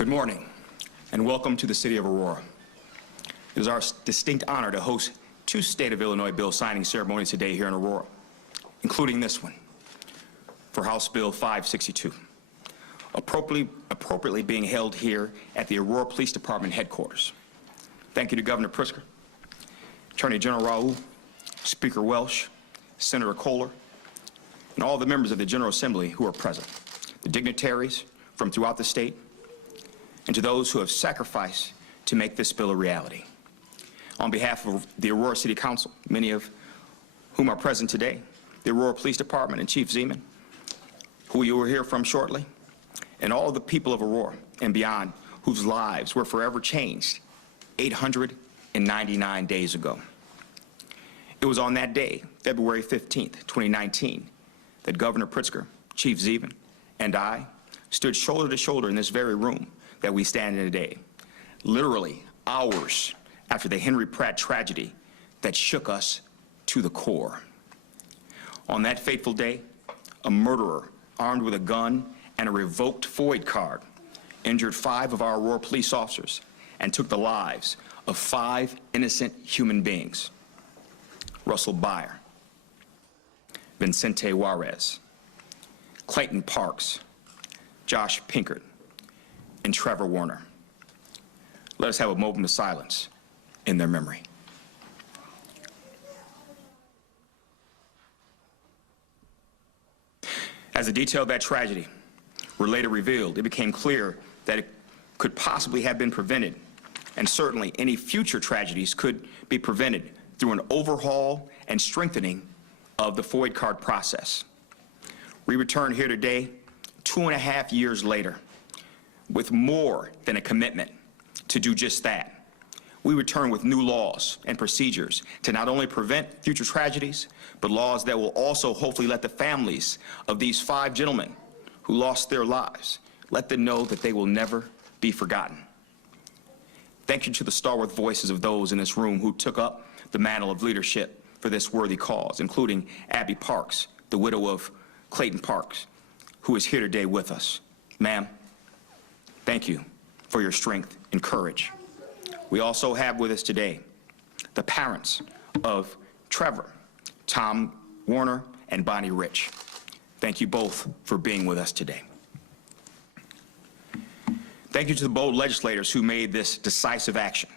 Good morning, and welcome to the City of Aurora. It is our distinct honor to host two State of Illinois bill signing ceremonies today here in Aurora, including this one for House Bill 562, appropriately being held here at the Aurora Police Department headquarters. Thank you to Governor Pritzker, Attorney General Raoul, Speaker Welsh, Senator Kohler, and all the members of the General Assembly who are present, the dignitaries from throughout the state, and to those who have sacrificed to make this bill a reality. On behalf of the Aurora City Council, many of whom are present today, the Aurora Police Department and Chief Zeman, who you will hear from shortly, and all the people of Aurora and beyond whose lives were forever changed 899 days ago. It was on that day, February 15th, 2019, that Governor Pritzker, Chief Zeman, and I stood shoulder to shoulder in this very room that we stand in today, literally hours after the Henry Pratt tragedy that shook us to the core. On that fateful day, a murderer armed with a gun and a revoked FOID card injured 5 of our Aurora police officers and took the lives of 5 innocent human beings: Russell Byer, Vincente Juarez, Clayton Parks, Josh Pinkert, and Trevor Warner. Let us have a moment of silence in their memory. As the detail of that tragedy were later revealed, it became clear that it could possibly have been prevented, and certainly any future tragedies could be prevented through an overhaul and strengthening of the FOID card process. We return here today, 2.5 years later, with more than a commitment to do just that. We return with new laws and procedures to not only prevent future tragedies, but laws that will also hopefully let the families of these 5 gentlemen who lost their lives, let them know that they will never be forgotten. Thank you to the stalwart voices of those in this room who took up the mantle of leadership for this worthy cause, including Abby Parks, the widow of Clayton Parks, who is here today with us. Ma'am, thank you for your strength and courage. We also have with us today the parents of Trevor, Tom Warner, and Bonnie Rich. Thank you both for being with us today. Thank you to the bold legislators who made this decisive action,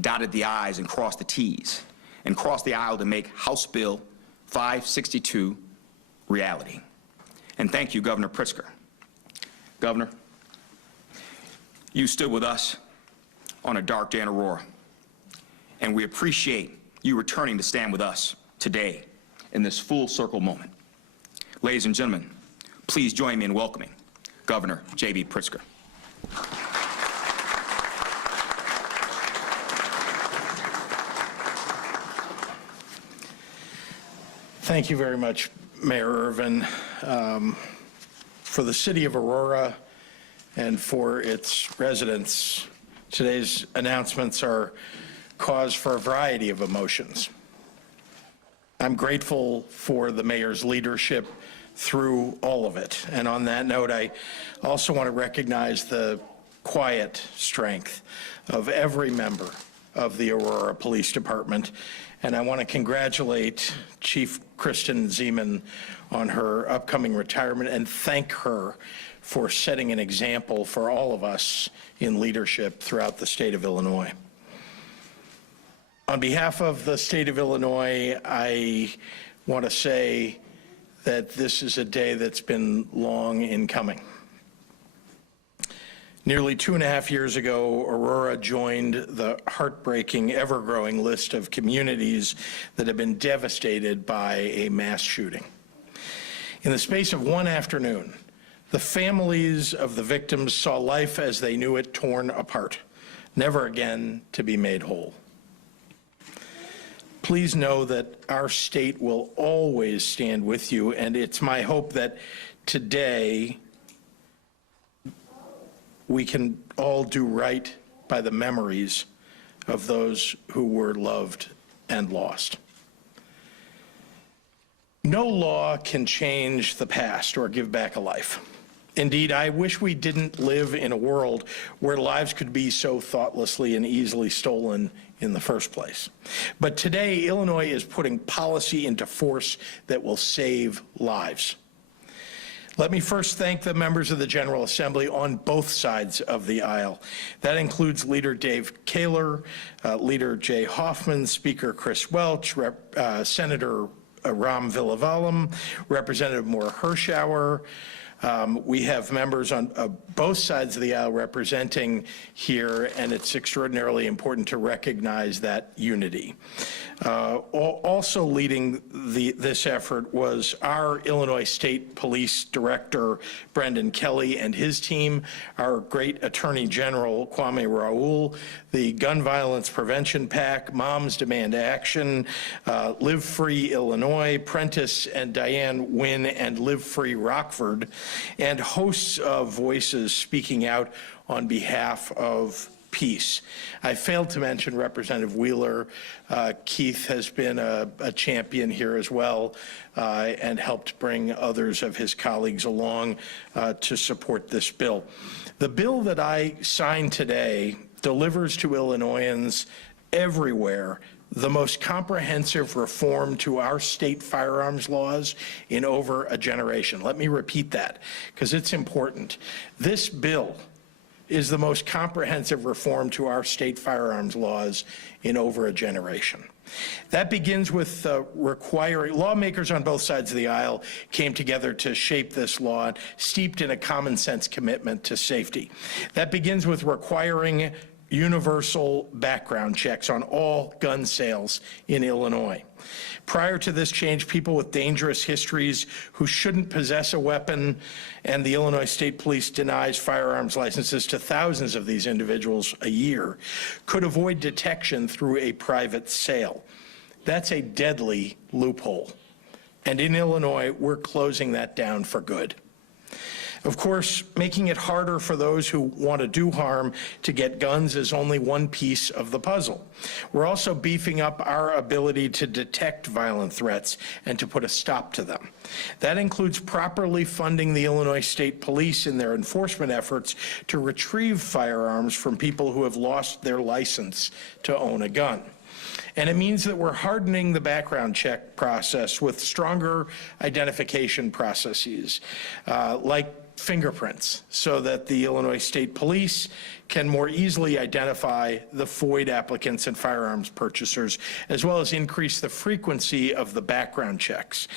dotted the I's and crossed the T's, and crossed the aisle to make House Bill 562 reality. And thank you, Governor Pritzker. Governor, you stood with us on a dark day in Aurora, and we appreciate you returning to stand with us today in this full circle moment. Ladies and gentlemen, please join me in welcoming Governor Jb Pritzker. Thank you very much, Mayor Irvin. For the City of Aurora and for its residents, today's announcements are cause for a variety of emotions. I'm grateful for the mayor's leadership through all of it. And on that note, I also want to recognize the quiet strength of every member of the Aurora Police Department. And I want to congratulate Chief Kristen Zeman on her upcoming retirement and thank her for setting an example for all of us in leadership throughout the state of Illinois. On behalf of the state of Illinois, I want to say that this is a day that's been long in coming. Nearly 2.5 years ago, Aurora joined the heartbreaking, ever-growing list of communities that have been devastated by a mass shooting. In the space of one afternoon, the families of the victims saw life as they knew it torn apart, never again to be made whole. Please know that our state will always stand with you, and it's my hope that today we can all do right by the memories of those who were loved and lost. No law can change the past or give back a life. Indeed, I wish we didn't live in a world where lives could be so thoughtlessly and easily stolen in the first place. But today, Illinois is putting policy into force that will save lives. Let me first thank the members of the General Assembly on both sides of the aisle. That includes Leader Dave Kaler, Leader Jay Hoffman, Speaker Chris Welch, Senator Ram Villavalam, Representative Maura Hirschauer. We have members on both sides of the aisle representing here, and it's extraordinarily important to recognize that unity. Also leading this effort was our Illinois State Police Director, Brendan Kelly, and his team, our great Attorney General, Kwame Raoul, the Gun Violence Prevention PAC, Moms Demand Action, Live Free Illinois, Prentice and Diane Wynn, and Live Free Rockford, and hosts of voices speaking out on behalf of peace. I failed to mention Representative Wheeler. Keith has been a champion here as well and helped bring others of his colleagues along to support this bill. The bill that I signed today delivers to Illinoisans everywhere the most comprehensive reform to our state firearms laws in over a generation. Let me repeat that, because it's important. This bill is the most comprehensive reform to our state firearms laws in over a generation. That begins with requiring, lawmakers on both sides of the aisle came together to shape this law, steeped in a common sense commitment to safety. That begins with requiring universal background checks on all gun sales in Illinois. Prior to this change, people with dangerous histories who shouldn't possess a weapon, and the Illinois State Police denies firearms licenses to thousands of these individuals a year, could avoid detection through a private sale. That's a deadly loophole. And in Illinois, we're closing that down for good. Of course, making it harder for those who want to do harm to get guns is only one piece of the puzzle. We're also beefing up our ability to detect violent threats and to put a stop to them. That includes properly funding the Illinois State Police in their enforcement efforts to retrieve firearms from people who have lost their license to own a gun. And it means that we're hardening the background check process with stronger identification processes, like fingerprints, so that the Illinois State Police can more easily identify the FOID applicants and firearms purchasers, as well as increase the frequency of the background checks.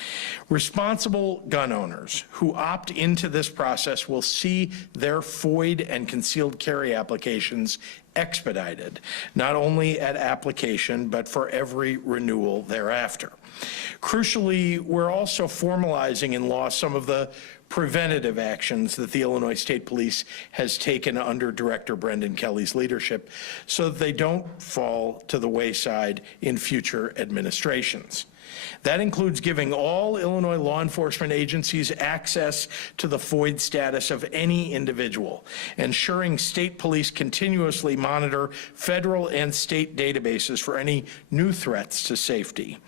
Responsible gun owners who opt into this process will see their FOID and concealed carry applications expedited, not only at application, but for every renewal thereafter. Crucially, we're also formalizing in law some of the preventative actions that the Illinois State Police has taken under Director Brendan Kelly's leadership so that they don't fall to the wayside in future administrations. That includes giving all Illinois law enforcement agencies access to the FOID status of any individual, ensuring state police continuously monitor federal and state databases for any new threats to safety,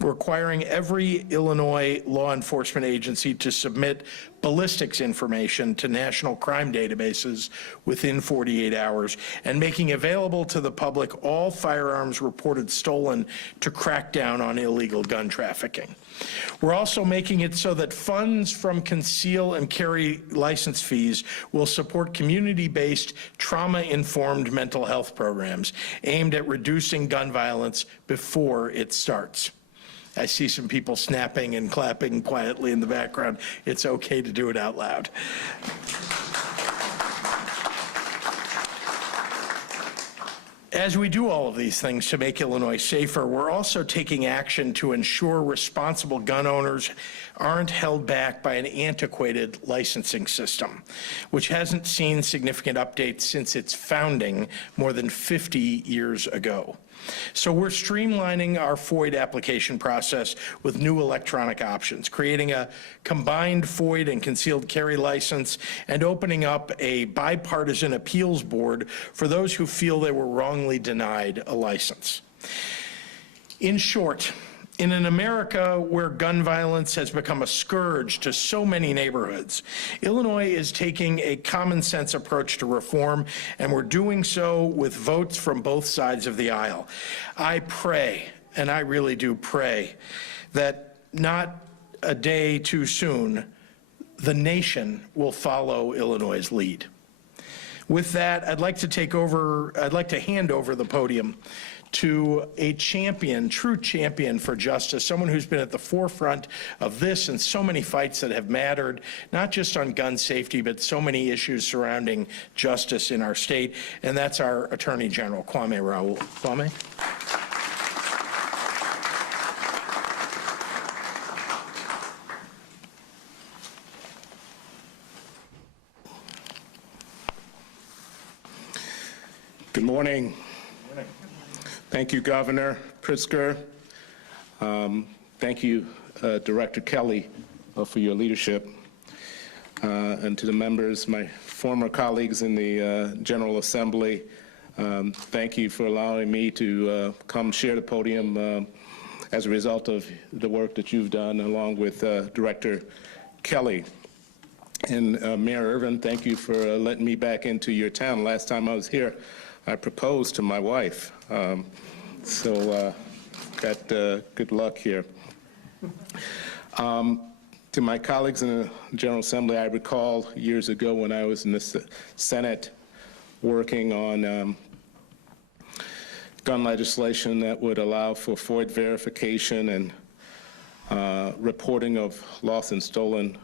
requiring every Illinois law enforcement agency to submit ballistics information to national crime databases within 48 hours, and making available to the public all firearms reported stolen to crack down on illegal gun trafficking. We're also making it so that funds from conceal and carry license fees will support community-based, trauma-informed mental health programs aimed at reducing gun violence before it starts. I see some people snapping and clapping quietly in the background. It's okay to do it out loud. As we do all of these things to make Illinois safer, we're also taking action to ensure responsible gun owners aren't held back by an antiquated licensing system, which hasn't seen significant updates since its founding more than 50 years ago. So we're streamlining our FOID application process with new electronic options, creating a combined FOID and concealed carry license, and opening up a bipartisan appeals board for those who feel they were wrongly denied a license. In short, In an America where gun violence has become a scourge to so many neighborhoods, Illinois is taking a common sense approach to reform, and we're doing so with votes from both sides of the aisle. I pray, and I really do pray, that not a day too soon, the nation will follow Illinois' lead. With that, I'd like to hand over the podium to a champion, true champion for justice, someone who's been at the forefront of this and so many fights that have mattered, not just on gun safety, but so many issues surrounding justice in our state, and that's our Attorney General, Kwame Raoul. Kwame? Good morning. Thank you, Governor Pritzker. Thank you, Director Kelly, for your leadership. And to the members, my former colleagues in the General Assembly, thank you for allowing me to come share the podium as a result of the work that you've done, along with Director Kelly. And Mayor Irvin, thank you for letting me back into your town. Last time I was here, I proposed to my wife. So got good luck here. To my colleagues in the General Assembly, I recall years ago when I was in the Senate working on gun legislation that would allow for FOID verification and reporting of lost and stolen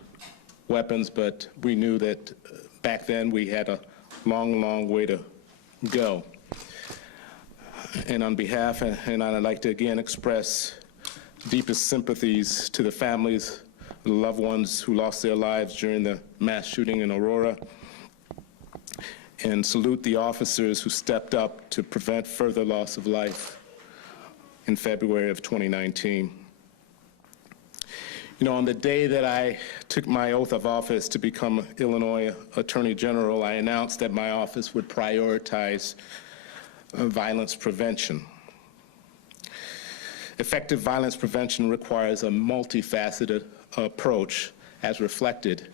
weapons, but we knew that back then we had a long, long way to go. And on behalf, and I'd like to again express deepest sympathies to the families, the loved ones who lost their lives during the mass shooting in Aurora, and salute the officers who stepped up to prevent further loss of life in February of 2019. You know, on the day that I took my oath of office to become Illinois Attorney General, I announced that my office would prioritize violence prevention. Effective violence prevention requires a multifaceted approach as reflected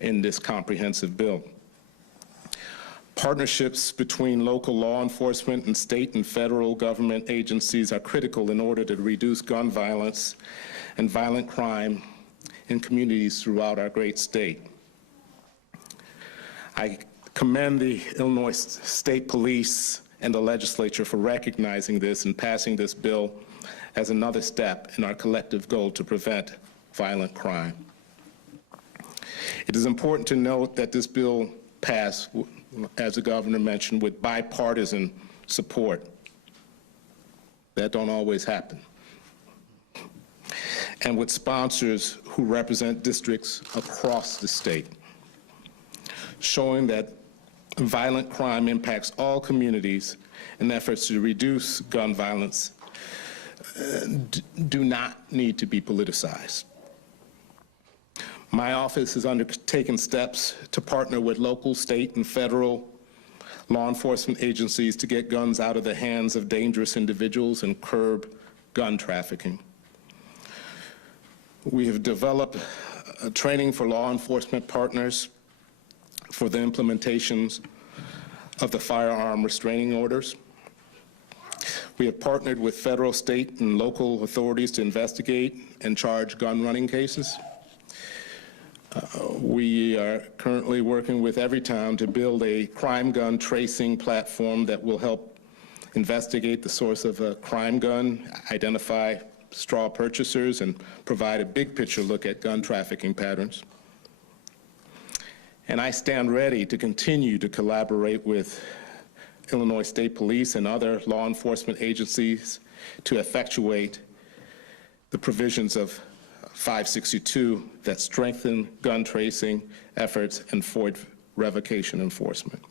in this comprehensive bill. Partnerships between local law enforcement and state and federal government agencies are critical in order to reduce gun violence and violent crime in communities throughout our great state. I commend the Illinois State Police and the legislature for recognizing this and passing this bill as another step in our collective goal to prevent violent crime. It is important to note that this bill passed, as the governor mentioned, with bipartisan support. That don't always happen. And with sponsors who represent districts across the state, showing that violent crime impacts all communities and efforts to reduce gun violence do not need to be politicized. My office has undertaken steps to partner with local, state, and federal law enforcement agencies to get guns out of the hands of dangerous individuals and curb gun trafficking. We have developed training for law enforcement partners for the implementations of the firearm restraining orders. We have partnered with federal, state, and local authorities to investigate and charge gun running cases. We are currently working with Everytown to build a crime gun tracing platform that will help investigate the source of a crime gun, identify straw purchasers, and provide a big picture look at gun trafficking patterns. And I stand ready to continue to collaborate with Illinois State Police and other law enforcement agencies to effectuate the provisions of 562 that strengthen gun tracing efforts and FOID revocation enforcement.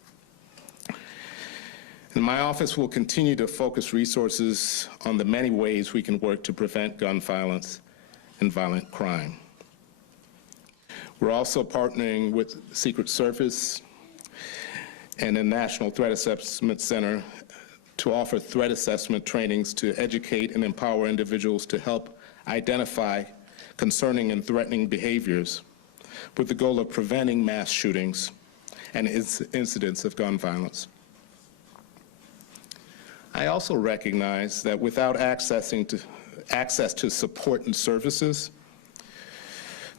And my office will continue to focus resources on the many ways we can work to prevent gun violence and violent crime. We're also partnering with Secret Service and the National Threat Assessment Center to offer threat assessment trainings to educate and empower individuals to help identify concerning and threatening behaviors with the goal of preventing mass shootings and incidents of gun violence. I also recognize that without access to support and services,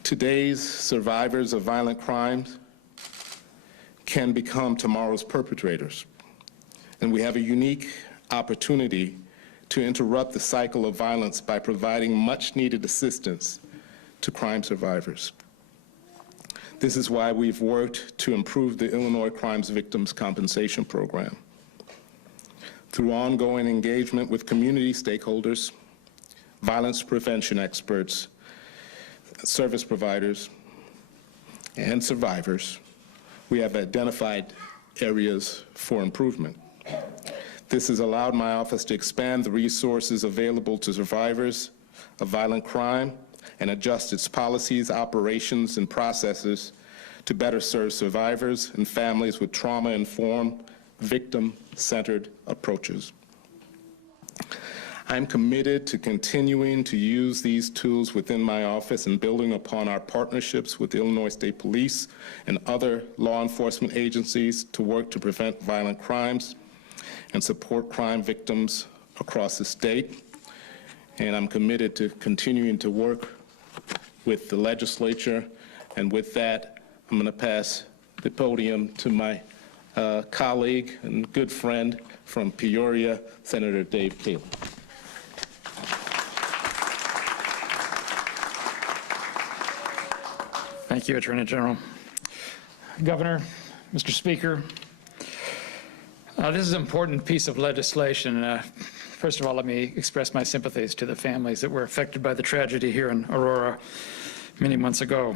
today's survivors of violent crimes can become tomorrow's perpetrators. And we have a unique opportunity to interrupt the cycle of violence by providing much-needed assistance to crime survivors. This is why we've worked to improve the Illinois Crimes Victims Compensation Program. Through ongoing engagement with community stakeholders, violence prevention experts, service providers, and survivors, we have identified areas for improvement. This has allowed my office to expand the resources available to survivors of violent crime and adjust its policies, operations, and processes to better serve survivors and families with trauma-informed, victim-centered approaches. I'm committed to continuing to use these tools within my office and building upon our partnerships with the Illinois State Police and other law enforcement agencies to work to prevent violent crimes and support crime victims across the state. And I'm committed to continuing to work with the legislature. And with that, I'm going to pass the podium to my colleague and good friend from Peoria, Senator Dave Cayley. Thank you, Attorney General. Governor, Mr. Speaker, this is an important piece of legislation. First of all, let me express my sympathies to the families that were affected by the tragedy here in Aurora many months ago.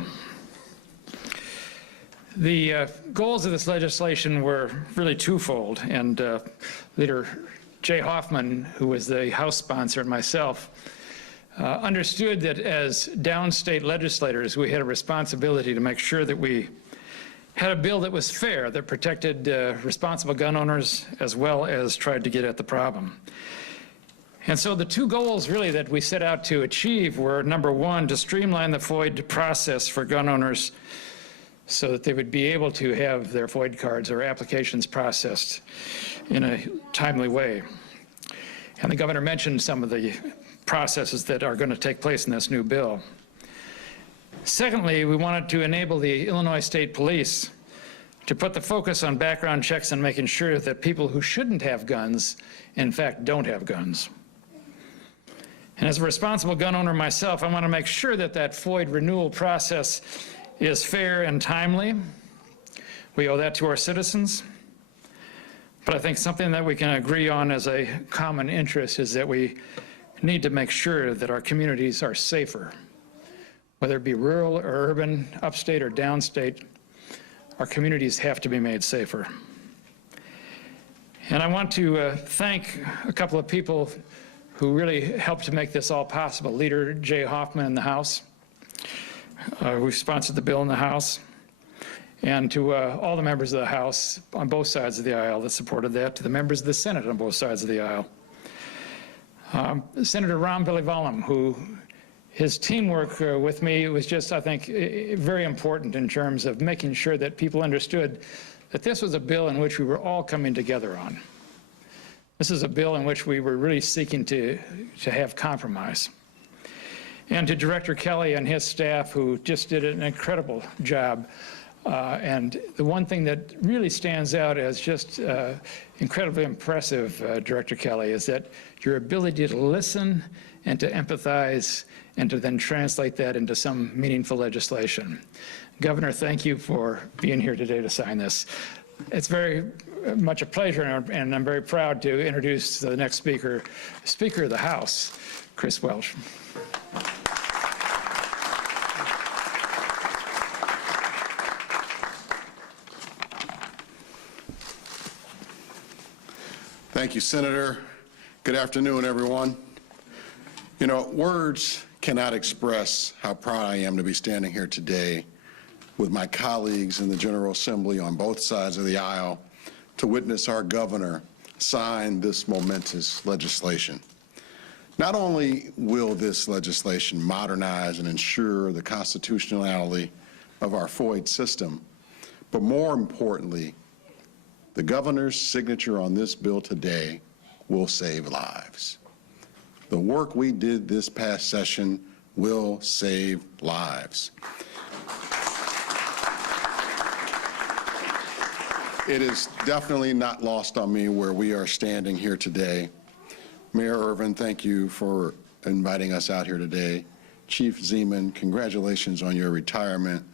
The goals of this legislation were really twofold, and Leader Jay Hoffman, who was the House sponsor, and myself understood that as downstate legislators, we had a responsibility to make sure that we had a bill that was fair, that protected responsible gun owners as well as tried to get at the problem. And so the two goals really that we set out to achieve were, number one, to streamline the FOID process for gun owners so that they would be able to have their FOID cards or applications processed in a timely way. And the governor mentioned some of the processes that are going to take place in this new bill. Secondly, we wanted to enable the Illinois State Police to put the focus on background checks and making sure that people who shouldn't have guns, in fact, don't have guns. And as a responsible gun owner myself, I want to make sure that that FOID renewal process is fair and timely. We owe that to our citizens. But I think something that we can agree on as a common interest is that we need to make sure that our communities are safer. Whether it be rural or urban, upstate or downstate, our communities have to be made safer. And I want to thank a couple of people who really helped to make this all possible. Leader Jay Hoffman in the House, who sponsored the bill in the House, and to all the members of the House on both sides of the aisle that supported that, to the members of the Senate on both sides of the aisle. Senator Ram Bilivalam, who his teamwork with me was just, I think, very important in terms of making sure that people understood that this was a bill in which we were all coming together on. This is a bill in which we were really seeking to have compromise. And to Director Kelly and his staff, who just did an incredible job. And the one thing that really stands out as just incredibly impressive, Director Kelly, is that your ability to listen and to empathize and to then translate that into some meaningful legislation. Governor, thank you for being here today to sign this. It's very much a pleasure, and I'm very proud to introduce the next speaker, Speaker of the House, Chris Welch. Thank you, Senator. Good afternoon, everyone. You know, words cannot express how proud I am to be standing here today with my colleagues in the General Assembly on both sides of the aisle to witness our governor sign this momentous legislation. Not only will this legislation modernize and ensure the constitutionality of our FOID system, but more importantly, the governor's signature on this bill today will save lives. The work we did this past session will save lives. It is definitely not lost on me where we are standing here today. Mayor Irvin, thank you for inviting us out here today. Chief Zeman, congratulations on your retirement,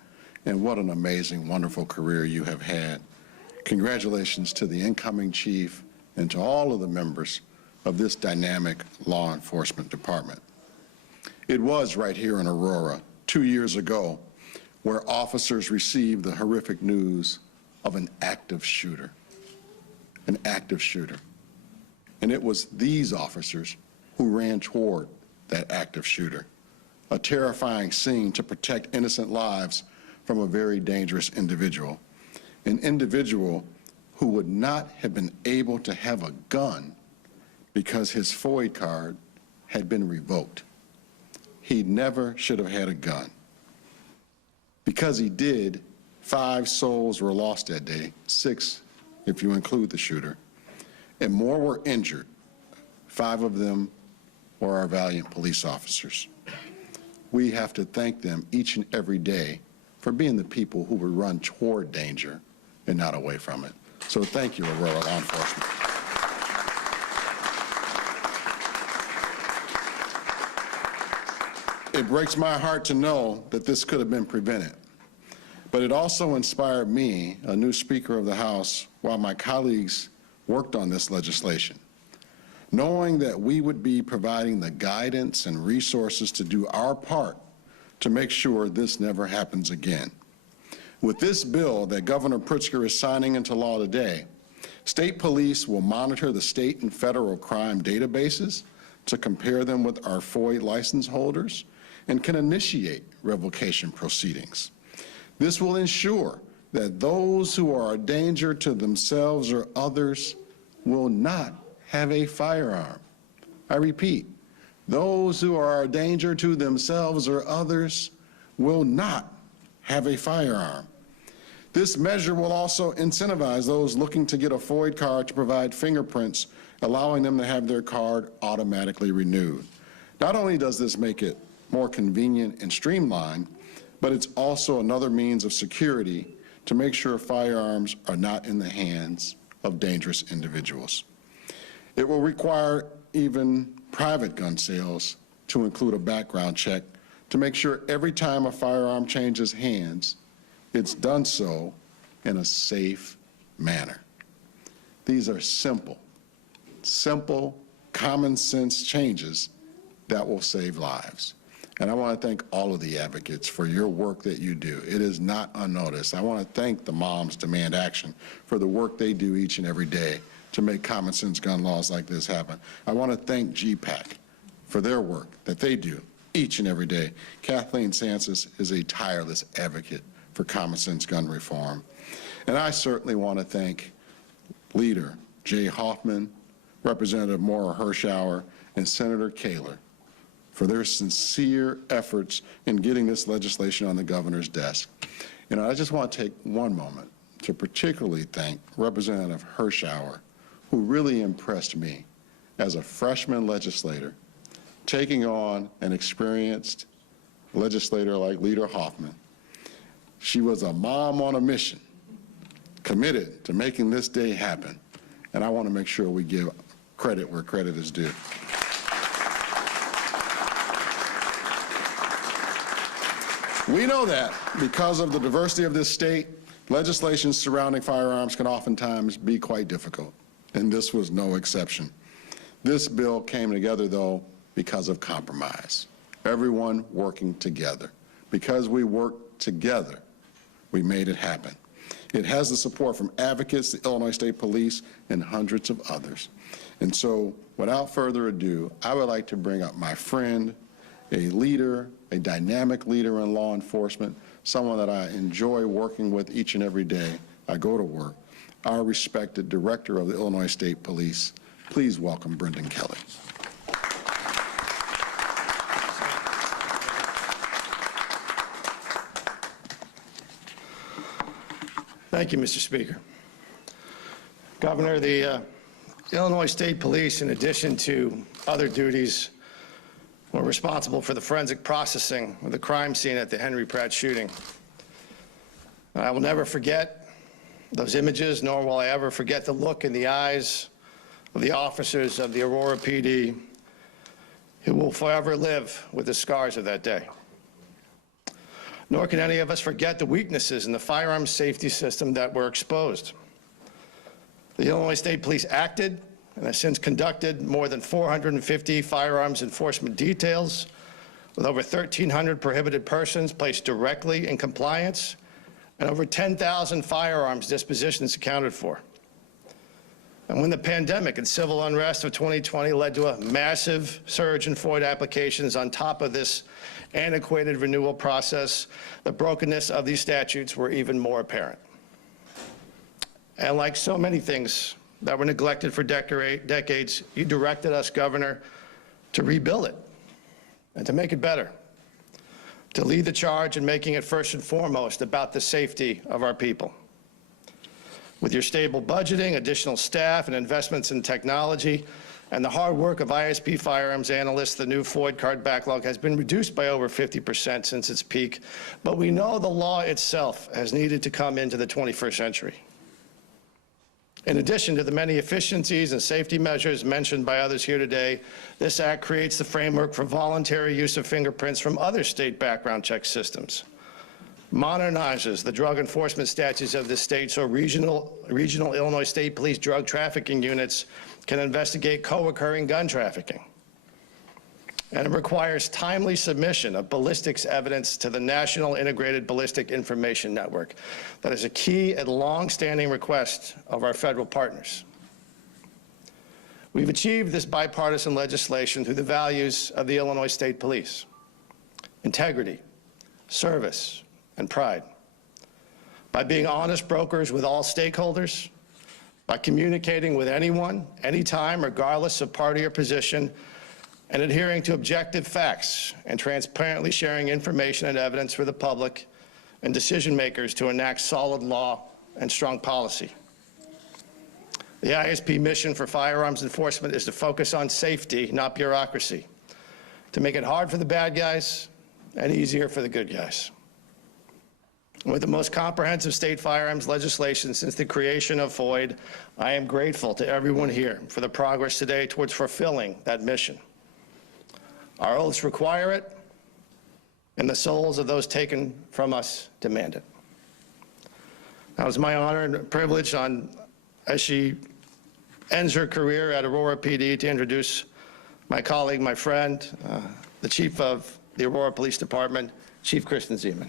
and what an amazing, wonderful career you have had. Congratulations to the incoming chief and to all of the members of this dynamic law enforcement department. It was right here in Aurora 2 years ago where officers received the horrific news of an active shooter. An active shooter. And it was these officers who ran toward that active shooter. A terrifying scene to protect innocent lives from a very dangerous individual. An individual who would not have been able to have a gun because his FOID card had been revoked. He never should have had a gun. Because he did, 5 souls were lost that day, 6 if you include the shooter, and more were injured. 5 of them were our valiant police officers. We have to thank them each and every day for being the people who would run toward danger and not away from it. So thank you, Aurora Law Enforcement. It breaks my heart to know that this could have been prevented. But it also inspired me, a new Speaker of the House, while my colleagues worked on this legislation, knowing that we would be providing the guidance and resources to do our part to make sure this never happens again. With this bill that Governor Pritzker is signing into law today, state police will monitor the state and federal crime databases to compare them with our FOID license holders and can initiate revocation proceedings. This will ensure that those who are a danger to themselves or others will not have a firearm. I repeat, those who are a danger to themselves or others will not have a firearm. This measure will also incentivize those looking to get a FOID card to provide fingerprints, allowing them to have their card automatically renewed. Not only does this make it more convenient and streamlined, but it's also another means of security to make sure firearms are not in the hands of dangerous individuals. It will require even private gun sales to include a background check to make sure every time a firearm changes hands, it's done so in a safe manner. These are simple, common sense changes that will save lives. And I want to thank all of the advocates for your work that you do. It is not unnoticed. I want to thank the Moms Demand Action for the work they do each and every day to make common sense gun laws like this happen. I want to thank GPAC for their work that they do each and every day. Kathleen Sansis is a tireless advocate for common sense gun reform. And I certainly want to thank Leader Jay Hoffman, Representative Maura Hirschauer, and Senator Kaler for their sincere efforts in getting this legislation on the governor's desk. And I just want to take one moment to particularly thank Representative Hirschauer, who really impressed me as a freshman legislator, taking on an experienced legislator like Leader Hoffman. She was a mom on a mission, committed to making this day happen. And I want to make sure we give credit where credit is due. We know that because of the diversity of this state, legislation surrounding firearms can oftentimes be quite difficult, and this was no exception. This bill came together, though, because of compromise. Everyone working together. Because we worked together, we made it happen. It has the support from advocates, the Illinois State Police, and hundreds of others. And so, without further ado, I would like to bring up my friend, a leader, a dynamic leader in law enforcement, someone that I enjoy working with each and every day I go to work, our respected Director of the Illinois State Police. Please welcome Brendan Kelly. Thank you, Mr. Speaker. Governor, the Illinois State Police, in addition to other duties, were responsible for the forensic processing of the crime scene at the Henry Pratt shooting. I will never forget those images, nor will I ever forget the look in the eyes of the officers of the Aurora PD who will forever live with the scars of that day. Nor can any of us forget the weaknesses in the firearms safety system that were exposed. The Illinois State Police acted and has since conducted more than 450 firearms enforcement details, with over 1,300 prohibited persons placed directly in compliance and over 10,000 firearms dispositions accounted for. And when the pandemic and civil unrest of 2020 led to a massive surge in FOID applications on top of this antiquated renewal process, the brokenness of these statutes were even more apparent. And like so many things that were neglected for decades, you directed us, Governor, to rebuild it and to make it better, to lead the charge in making it first and foremost about the safety of our people. With your stable budgeting, additional staff, and investments in technology, and the hard work of ISP firearms analysts, the new FOID card backlog has been reduced by over 50% since its peak, but we know the law itself has needed to come into the 21st century. In addition to the many efficiencies and safety measures mentioned by others here today, this act creates the framework for voluntary use of fingerprints from other state background check systems, modernizes the drug enforcement statutes of the state so regional Illinois State Police drug trafficking units can investigate co-occurring gun trafficking. And it requires timely submission of ballistics evidence to the National Integrated Ballistic Information Network. That is a key and long-standing request of our federal partners. We've achieved this bipartisan legislation through the values of the Illinois State Police: integrity, service, and pride. By being honest brokers with all stakeholders, by communicating with anyone, anytime, regardless of party or position, and adhering to objective facts and transparently sharing information and evidence for the public and decision makers to enact solid law and strong policy. The ISP mission for firearms enforcement is to focus on safety, not bureaucracy, to make it hard for the bad guys and easier for the good guys. With the most comprehensive state firearms legislation since the creation of FOID, I am grateful to everyone here for the progress today towards fulfilling that mission. Our oaths require it, and the souls of those taken from us demand it. Now, it's my honor and privilege, as she ends her career at Aurora PD, to introduce my colleague, my friend, the Chief of the Aurora Police Department, Chief Kristen Zeman.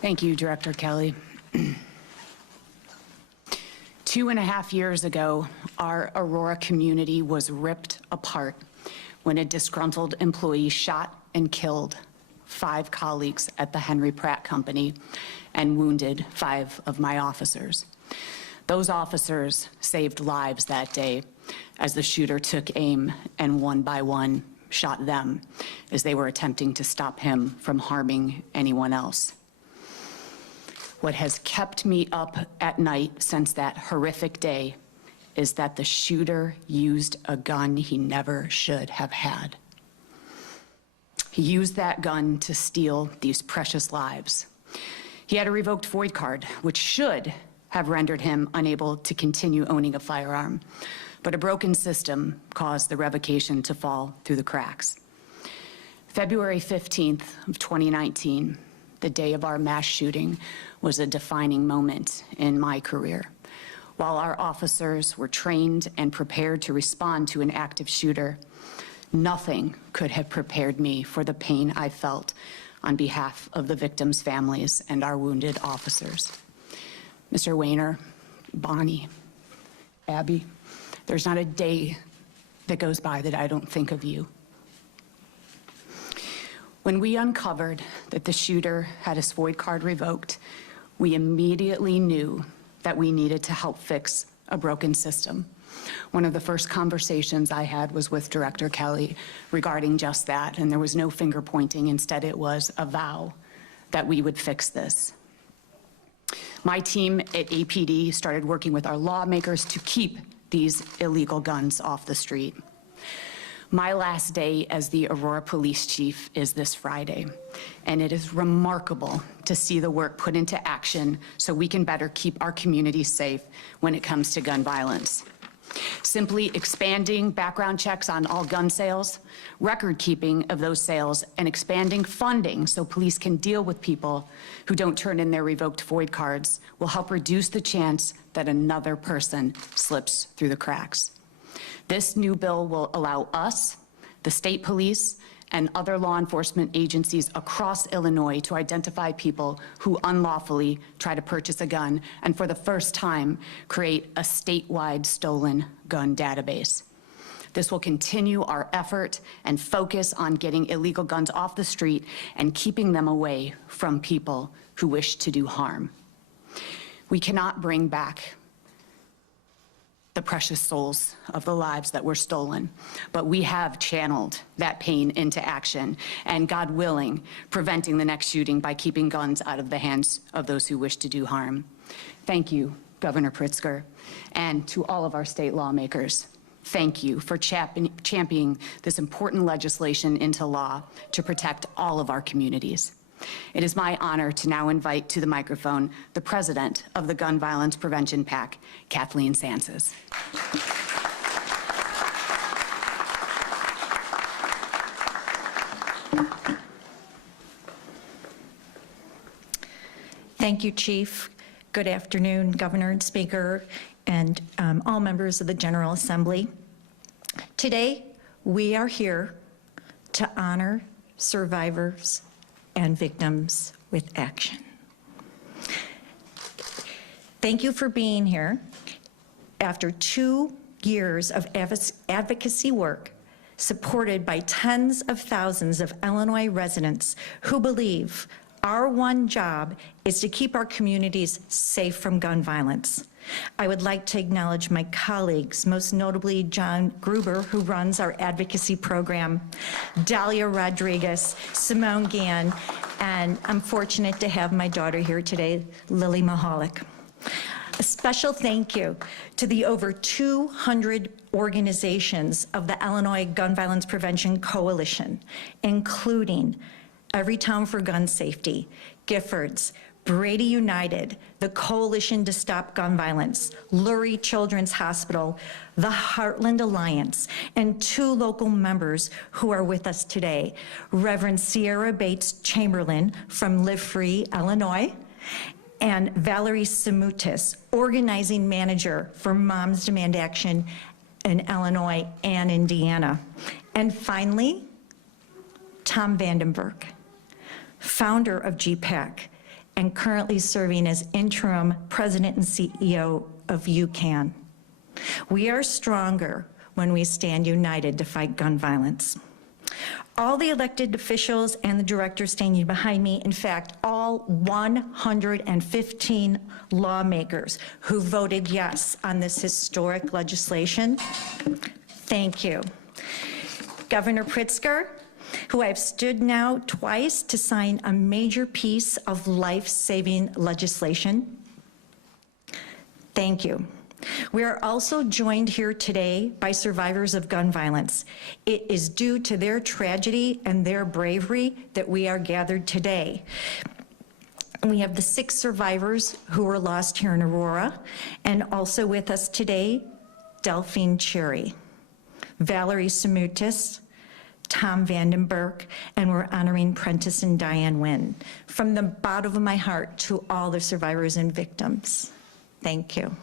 Thank you, Director Kelly. 2.5 years ago, our Aurora community was ripped apart when a disgruntled employee shot and killed 5 colleagues at the Henry Pratt Company and wounded 5 of my officers. Those officers saved lives that day as the shooter took aim and one by one shot them as they were attempting to stop him from harming anyone else. What has kept me up at night since that horrific day is that the shooter used a gun he never should have had. He used that gun to steal these precious lives. He had a revoked FOID card, which should have rendered him unable to continue owning a firearm, but a broken system caused the revocation to fall through the cracks. February 15th of 2019, the day of our mass shooting, was a defining moment in my career. While our officers were trained and prepared to respond to an active shooter, nothing could have prepared me for the pain I felt on behalf of the victims' families and our wounded officers. Mr. Wehner, Bonnie, Abby, there's not a day that goes by that I don't think of you. When we uncovered that the shooter had his FOID card revoked, we immediately knew that we needed to help fix a broken system. One of the first conversations I had was with Director Kelly regarding just that, and there was no finger pointing. Instead, it was a vow that we would fix this. My team at APD started working with our lawmakers to keep these illegal guns off the street. My last day as the Aurora Police Chief is this Friday, and it is remarkable to see the work put into action so we can better keep our communities safe when it comes to gun violence. Simply expanding background checks on all gun sales, record keeping of those sales, and expanding funding so police can deal with people who don't turn in their revoked FOID cards will help reduce the chance that another person slips through the cracks. This new bill will allow us, the state police, and other law enforcement agencies across Illinois to identify people who unlawfully try to purchase a gun and for the first time create a statewide stolen gun database. This will continue our effort and focus on getting illegal guns off the street and keeping them away from people who wish to do harm. We cannot bring back the precious souls of the lives that were stolen, but we have channeled that pain into action and, God willing, preventing the next shooting by keeping guns out of the hands of those who wish to do harm. Thank you, Governor Pritzker, and to all of our state lawmakers. Thank you for championing this important legislation into law to protect all of our communities. It is my honor to now invite to the microphone the president of the Gun Violence Prevention PAC, Kathleen Sanses. Thank you, Chief. Good afternoon, Governor and Speaker, and all members of the General Assembly. Today, we are here to honor survivors and victims with action. Thank you for being here. After 2 years of advocacy work, supported by tens of thousands of Illinois residents who believe our one job is to keep our communities safe from gun violence, I would like to acknowledge my colleagues, most notably John Gruber, who runs our advocacy program, Dahlia Rodriguez, Simone Gann, and I'm fortunate to have my daughter here today, Lily Mahalik. A special thank you to the over 200 organizations of the Illinois Gun Violence Prevention Coalition, including Everytown for Gun Safety, Giffords, Brady United, the Coalition to Stop Gun Violence, Lurie Children's Hospital, the Heartland Alliance, and 2 local members who are with us today, Reverend Sierra Bates Chamberlain from Live Free, Illinois, and Valerie Samutis, organizing manager for Moms Demand Action in Illinois and Indiana. And finally, Tom Vandenberg, founder of GPAC, and currently serving as interim president and CEO of UCAN. We are stronger when we stand united to fight gun violence. All the elected officials and the directors standing behind me, in fact, all 115 lawmakers who voted yes on this historic legislation, thank you. Governor Pritzker, who I've stood now twice to sign a major piece of life-saving legislation. Thank you. We are also joined here today by survivors of gun violence. It is due to their tragedy and their bravery that we are gathered today. We have the 6 survivors who were lost here in Aurora, and also with us today, Delphine Cherry, Valerie Samutis, Tom Vandenberg, and we're honoring Prentice and Diane Wynn. From the bottom of my heart to all the survivors and victims, thank you.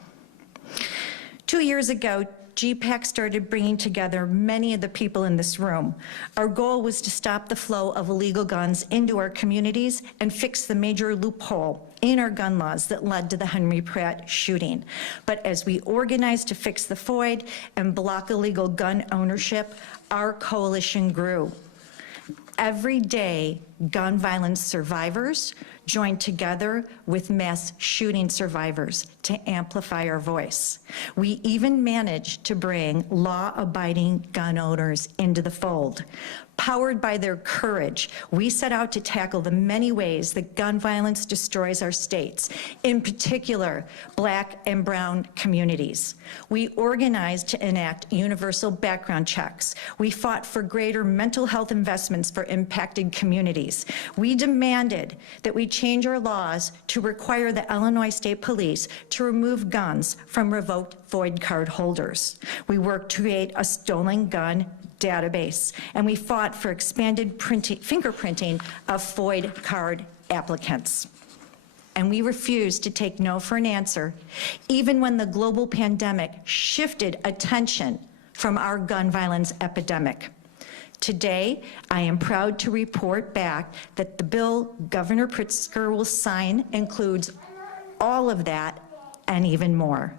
2 years ago, GPAC started bringing together many of the people in this room. Our goal was to stop the flow of illegal guns into our communities and fix the major loophole in our gun laws that led to the Henry Pratt shooting. But as we organized to fix the FOID and block illegal gun ownership, our coalition grew. Every day, gun violence survivors join together with mass shooting survivors to amplify our voice. We even managed to bring law-abiding gun owners into the fold. Powered by their courage, we set out to tackle the many ways that gun violence destroys our states, in particular, Black and brown communities. We organized to enact universal background checks. We fought for greater mental health investments for impacted communities. We demanded that we change our laws to require the Illinois State Police to remove guns from revoked FOID card holders. We worked to create a stolen gun database, and we fought for expanded fingerprinting of FOID card applicants. And we refused to take no for an answer, even when the global pandemic shifted attention from our gun violence epidemic. Today, I am proud to report back that the bill Governor Pritzker will sign includes all of that and even more.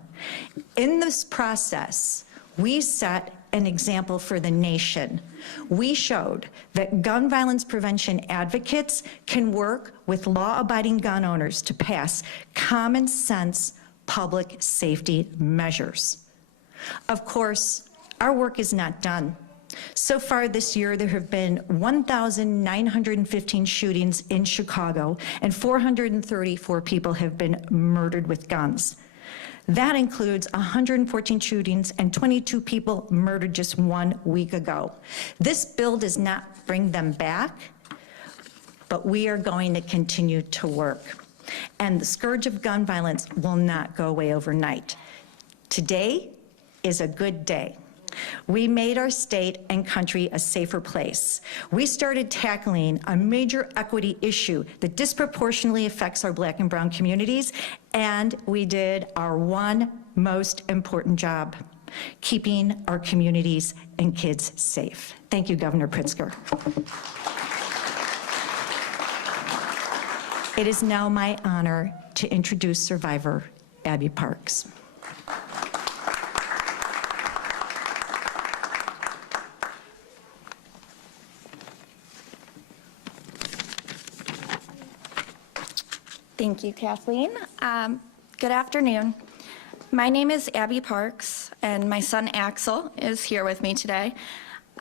In this process, we set an example for the nation. We showed that gun violence prevention advocates can work with law-abiding gun owners to pass common sense public safety measures. Of course, our work is not done. So far this year, there have been 1,915 shootings in Chicago, and 434 people have been murdered with guns. That includes 114 shootings and 22 people murdered just 1 week ago. This bill does not bring them back, but we are going to continue to work. And the scourge of gun violence will not go away overnight. Today is a good day. We made our state and country a safer place. We started tackling a major equity issue that disproportionately affects our Black and brown communities, and we did our one most important job, keeping our communities and kids safe. Thank you, Governor Pritzker. It is now my honor to introduce survivor Jb Parks. Thank you, Kathleen. Good afternoon. My name is Jb Parks, and my son Axel is here with me today.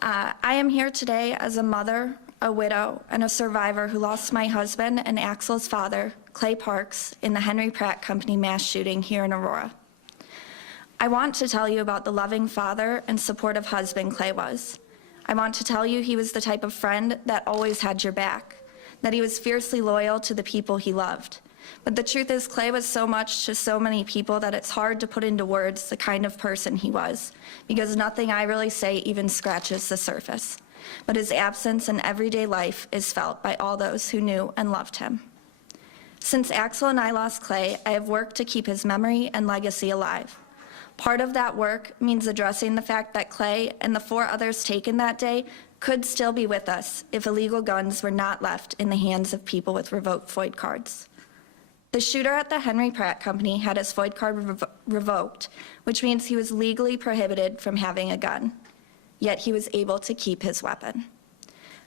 I am here today as a mother, a widow, and a survivor who lost my husband and Axel's father, Clay Parks, in the Henry Pratt Company mass shooting here in Aurora. I want to tell you about the loving father and supportive husband Clay was. I want to tell you he was the type of friend that always had your back, that he was fiercely loyal to the people he loved. But the truth is, Clay was so much to so many people that it's hard to put into words the kind of person he was, because nothing I really say even scratches the surface. But his absence in everyday life is felt by all those who knew and loved him. Since Axel and I lost Clay, I have worked to keep his memory and legacy alive. Part of that work means addressing the fact that Clay and the 4 others taken that day could still be with us if illegal guns were not left in the hands of people with revoked FOID cards. The shooter at the Henry Pratt Company had his FOID card revoked, which means he was legally prohibited from having a gun, yet he was able to keep his weapon.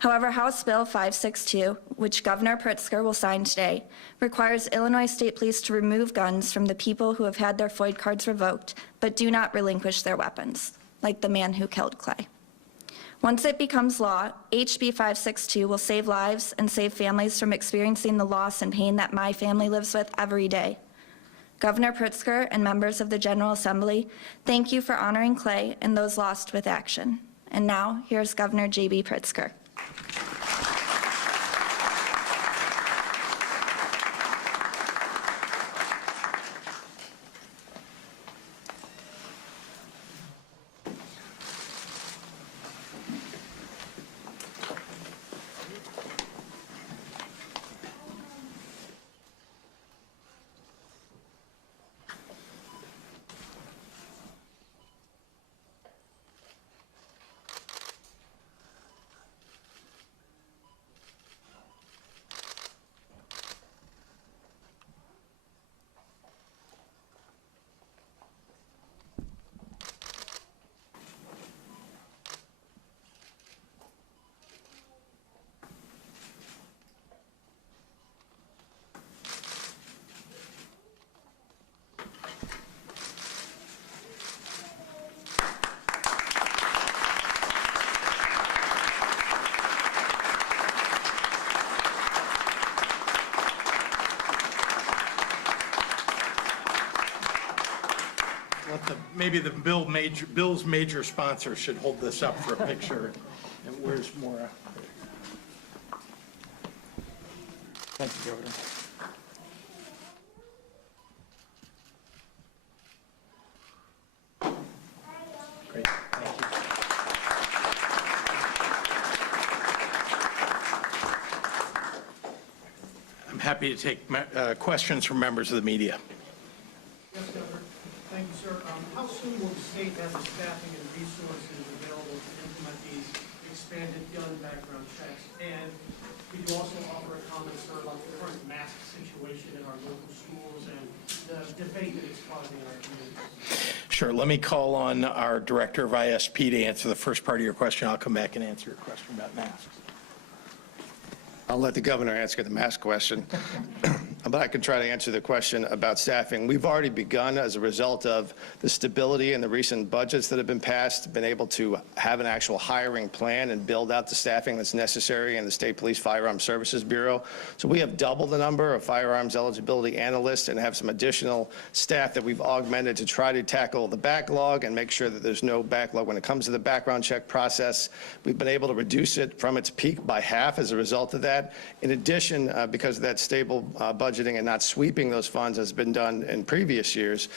However, House Bill 562, which Governor Pritzker will sign today, requires Illinois State Police to remove guns from the people who have had their FOID cards revoked but do not relinquish their weapons, like the man who killed Clay. Once it becomes law, HB 562 will save lives and save families from experiencing the loss and pain that my family lives with every day. Governor Pritzker and members of the General Assembly, thank you for honoring Clay and those lost with action. And now, here's Governor Jb Pritzker. maybe the bill's major sponsor should hold this up for a picture. And where's Maura? Thank you, Governor. Great, thank you. I'm happy to take questions from members of the media. Yes, Governor. Thank you, sir. How soon will the state have the staffing and resources available to implement these expanded gun background checks? And could you also offer a comment, sir, about the current mask situation in our local schools and the debate that it's causing in our communities? Sure, let me call on our Director of ISP to answer the first part of your question. I'll come back and answer your question about masks. I'll let the governor answer the mask question, but I can try to answer the question about staffing. We've already begun, as a result of the stability and the recent budgets that have been passed, been able to have an actual hiring plan and build out the staffing that's necessary in the State Police Firearms Services Bureau. So we have doubled the number of firearms eligibility analysts and have some additional staff that we've augmented to try to tackle the backlog and make sure that there's no backlog when it comes to the background check process. We've been able to reduce it from its peak by half as a result of that. In addition, because of that stable budgeting and not sweeping those funds as has been done in previous years,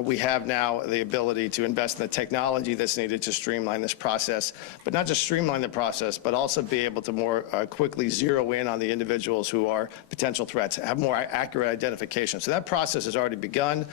we have now the ability to invest in the technology that's needed to streamline this process, but not just streamline the process, but also be able to more quickly zero in on the individuals who are potential threats, have more accurate identification. So that process has already begun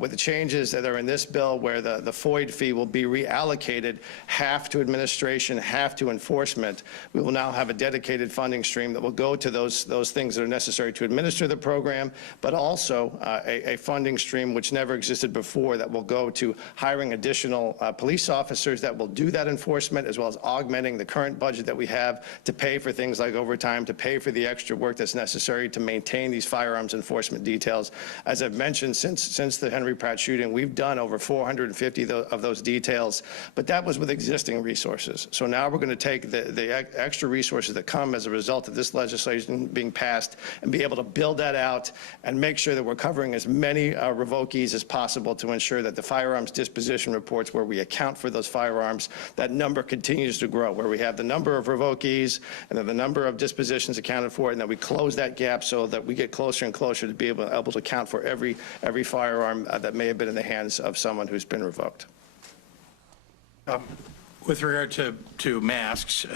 with the changes that are in this bill, where the FOID fee will be reallocated, half to administration, half to enforcement. We will now have a dedicated funding stream that will go to those things that are necessary to administer the program, but also a funding stream which never existed before that will go to hiring additional police officers that will do that enforcement, as well as augmenting the current budget that we have to pay for things like overtime, to pay for the extra work that's necessary to maintain these firearms enforcement details. As I've mentioned, since the Henry Pratt shooting, we've done over 450 of those details, but that was with existing resources. So now we're going to take the extra resources that come as a result of this legislation being passed and be able to build that out and make sure that we're covering as many revokees as possible to ensure that the firearms disposition reports, where we account for those firearms, that number continues to grow, where we have the number of revokees and then the number of dispositions accounted for, and that we close that gap so that we get closer and closer to be able to account for every firearm that may have been in the hands of someone who's been revoked. With regard to masks,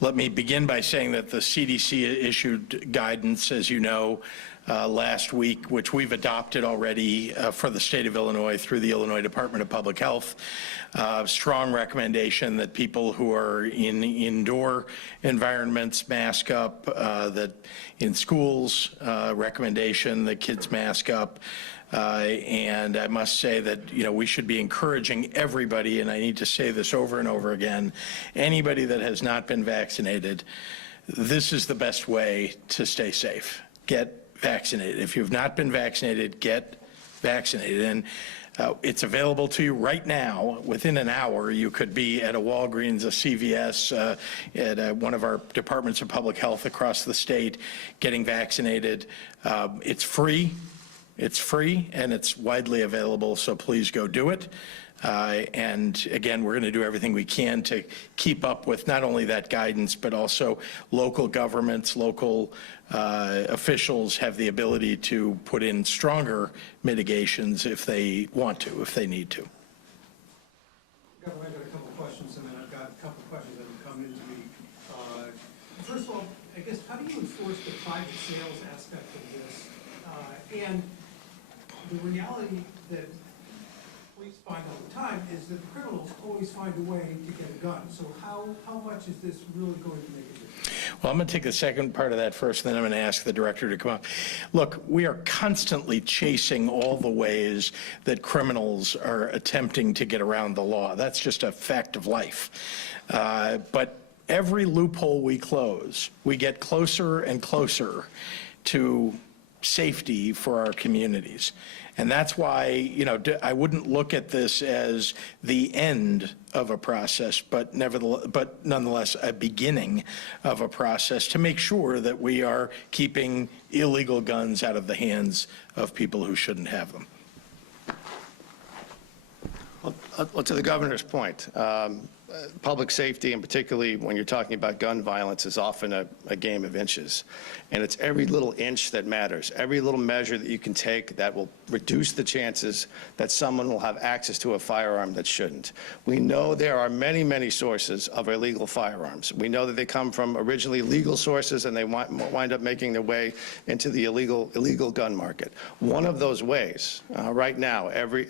let me begin by saying that the CDC issued guidance, as you know, last week, which we've adopted already for the state of Illinois through the Illinois Department of Public Health. Strong recommendation that people who are in indoor environments mask up, that in schools, recommendation that kids mask up. And I must say that, we should be encouraging everybody, and I need to say this over and over again, anybody that has not been vaccinated, this is the best way to stay safe. Get vaccinated. If you've not been vaccinated, get vaccinated. And it's available to you right now. Within an hour, you could be at a Walgreens, a CVS, at one of our departments of public health across the state getting vaccinated. It's free. It's free and it's widely available, so please go do it. And again, we're going to do everything we can to keep up with not only that guidance, but also local governments, local officials have the ability to put in stronger mitigations if they want to, if they need to. Governor, I've got a couple questions, and then I've got a couple questions that have come into me. First of all, I guess, how do you enforce the private sales aspect of this? And the reality that police find all the time is that criminals always find a way to get a gun. So how much is this really going to make a difference? Well, I'm going to take the second part of that first, and then I'm going to ask the director to come up. Look, we are constantly chasing all the ways that criminals are attempting to get around the law. That's just a fact of life. But every loophole we close, we get closer and closer to safety for our communities. And that's why, I wouldn't look at this as the end of a process, but nonetheless a beginning of a process to make sure that we are keeping illegal guns out of the hands of people who shouldn't have them. Well, to the governor's point, public safety, and particularly when you're talking about gun violence, is often a game of inches. And it's every little inch that matters, every little measure that you can take that will reduce the chances that someone will have access to a firearm that shouldn't. We know there are many, many sources of illegal firearms. We know that they come from originally legal sources and they wind up making their way into the illegal gun market. One of those ways, right now, every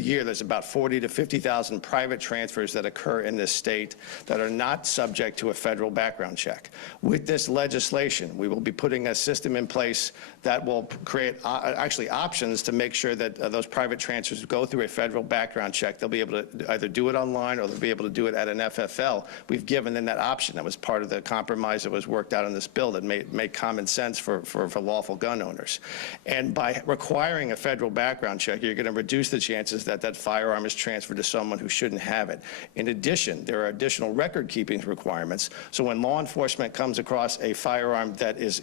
year there's about 40 to 50,000 private transfers that occur in this state that are not subject to a federal background check. With this legislation, we will be putting a system in place that will create actually options to make sure that those private transfers go through a federal background check. They'll be able to either do it online or they'll be able to do it at an FFL. We've given them that option. That was part of the compromise that was worked out in this bill that made common sense for lawful gun owners. And by requiring a federal background check, you're going to reduce the chances that that firearm is transferred to someone who shouldn't have it. In addition, there are additional record-keeping requirements. So when law enforcement comes across a firearm that is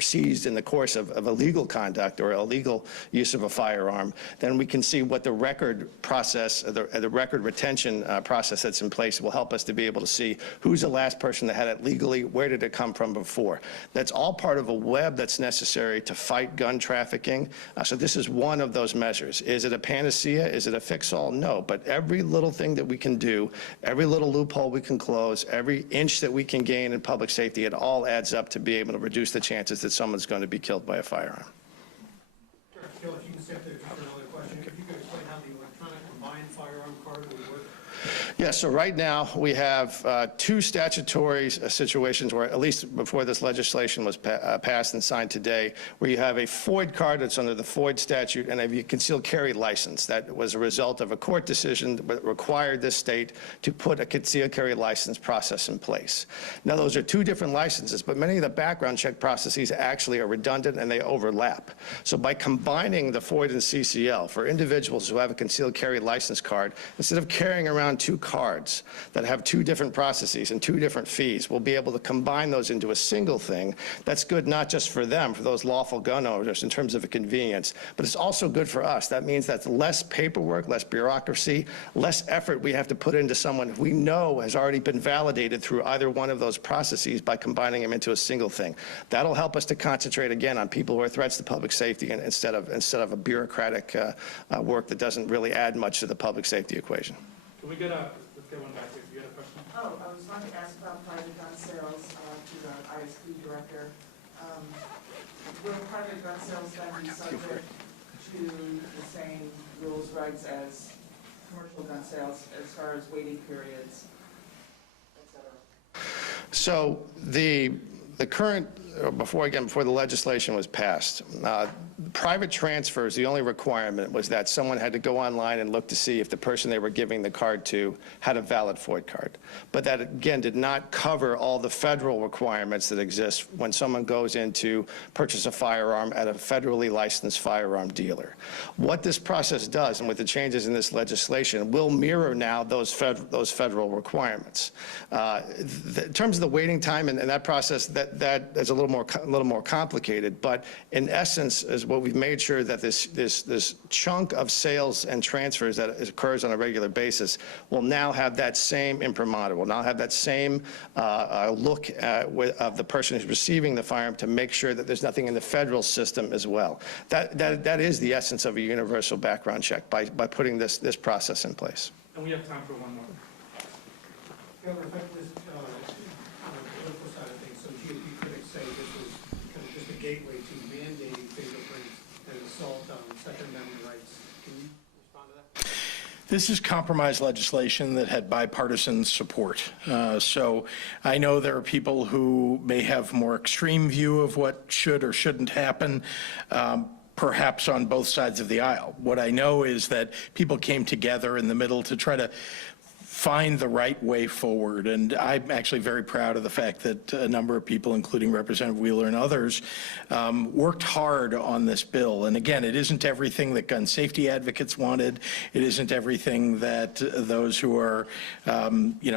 seized in the course of illegal conduct or illegal use of a firearm, then we can see what the record process, the record retention process that's in place will help us to be able to see who's the last person that had it legally, where did it come from before. That's all part of a web that's necessary to fight gun trafficking. So this is one of those measures. Is it a panacea? Is it a fix-all? No, but every little thing that we can do, every little loophole we can close, every inch that we can gain in public safety, it all adds up to be able to reduce the chances that someone's going to be killed by a firearm. Phil, if you can step there just for another question, if you could explain how the electronic combined firearm card would work. Yeah, so right now we have two statutory situations where, at least before this legislation was passed and signed today, where you have a FOID card that's under the FOID statute and a concealed carry license. That was a result of a court decision that required this state to put a concealed carry license process in place. Now, those are two different licenses, but many of the background check processes actually are redundant and they overlap. So by combining the FOID and CCL for individuals who have a concealed carry license card, instead of carrying around two cards that have two different processes and two different fees, we'll be able to combine those into a single thing. That's good not just for them, for those lawful gun owners in terms of a convenience, but it's also good for us. That means that's less paperwork, less bureaucracy, less effort we have to put into someone we know has already been validated through either one of those processes by combining them into a single thing. That'll help us to concentrate again on people who are threats to public safety and instead of a bureaucratic work that doesn't really add much to the public safety equation. Can we let's get one back here. You had a question? Oh, I was going to ask about private gun sales to the ISP director. Will private gun sales then be subject to the same rules, rights as commercial gun sales as far as waiting periods, et cetera? So the current, before the legislation was passed, private transfers, the only requirement was that someone had to go online and look to see if the person they were giving the card to had a valid FOID card. But that, again, did not cover all the federal requirements that exist when someone goes in to purchase a firearm at a federally licensed firearm dealer. What this process does, and with the changes in this legislation, will mirror now those federal requirements. In terms of the waiting time and that process, that is a little more complicated, but in essence, is what we've made sure that this chunk of sales and transfers that occurs on a regular basis will now have that same imprimatur, will now have that same look of the person who's receiving the firearm to make sure that there's nothing in the federal system as well. That is the essence of a universal background check by putting this process in place. And we have time for one more. Governor, if I could just, on the political side of things, some GOP critics say this was kind of just a gateway to mandating fingerprints and assault on Second Amendment rights. Can you respond to that? This is compromise legislation that had bipartisan support. So I know there are people who may have more extreme view of what should or shouldn't happen, perhaps on both sides of the aisle. What I know is that people came together in the middle to try to find the right way forward. And I'm actually very proud of the fact that a number of people, including Representative Wheeler and others, worked hard on this bill. And again, it isn't everything that gun safety advocates wanted. It isn't everything that those who are,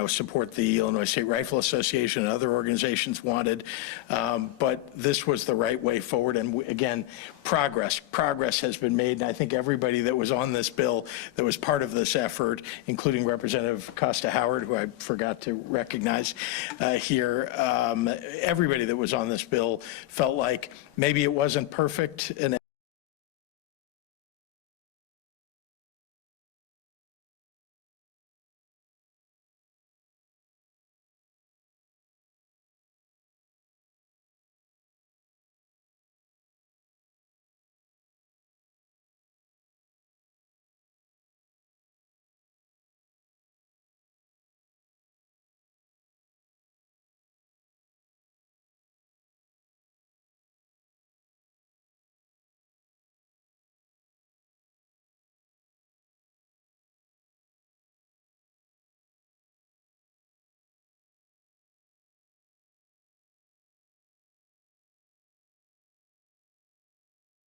support the Illinois State Rifle Association and other organizations wanted. But this was the right way forward. And again, progress has been made. And I think everybody that was on this bill that was part of this effort, including Representative Costa Howard, who I forgot to recognize here, everybody that was on this bill felt like maybe it wasn't perfect and